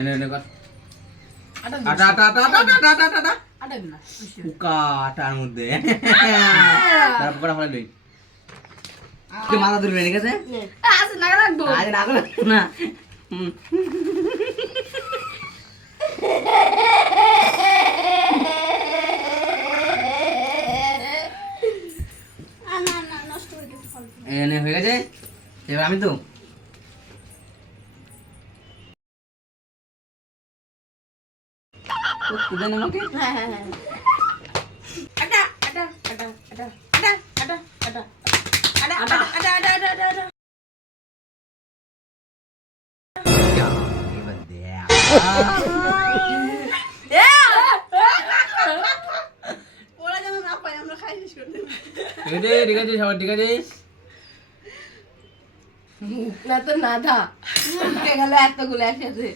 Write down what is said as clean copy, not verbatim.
এনে এনে কর আটা আটা আটা আটা আটা আটা আটা আটা আটা আটা না উকা আটার মধ্যে তারপর করা ফেলে লই তুই মাথা ধরবি ঠিক আছে আছে না রাখবো আজ না করে না না নষ্ট হয়ে গেছে ফল এনে হয়ে গেছে এবার আমি তো দেন আমাকে হ্যাঁ হ্যাঁ হ্যাঁ আটা আটা আটা আটা আটা আটা আটা আটা আটা আটা আটা আটা আটা এবার দেখ ওরা যেন না পায় আমরা খাই শেষ করতে ঠিক আছে সবার ঠিক আছে না তো না থা গেল এতগুলো একসাথে